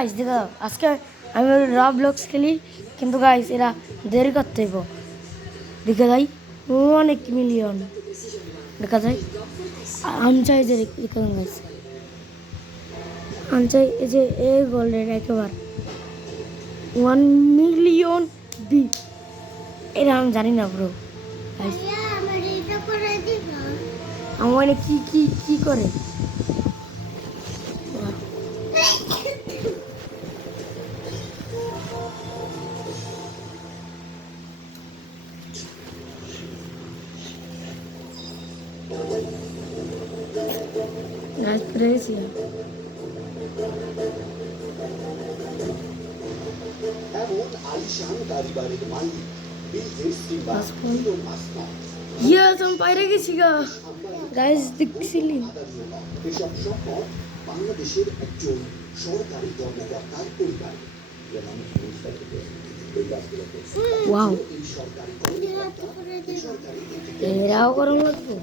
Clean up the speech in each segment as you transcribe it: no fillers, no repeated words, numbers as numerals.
Guys দেখো আজকে আমি রবলক্স খেলি কিন্তু গাইস এরা দেরি করতে হইব দেখা যায় অনেক মিলিয়ন দেখা যায় আনচাই যে দেখুন গাইস আনচাই এই যে এ গোল্ডেন একেবারে 1 মিলিয়ন বি এটা আমি জানি না ব্রো গাইস আমার কি কি কি করে Guys, crazy. Iya, sampai lagi sih ga. Guys, diksili. Wow. Erawak orang lagi.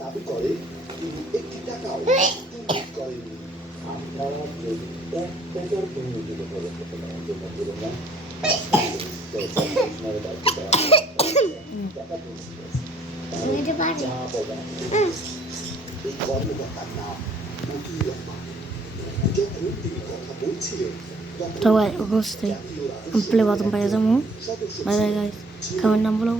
দাবি করে তিনি একটি টাকাও করেনি আপনারা যদি এক টাকার দুর্নীতিতে পদক্ষেপ নেওয়ার জন্য পুরোনো এই কর্মকর্তার নাম মতিউর রহমান যখন তিনি কথা বলছিলেন তখন অবস্থায় আমি প্লে বাটন পাই যাবো বাই বাই গাইস কেমন নাম বলো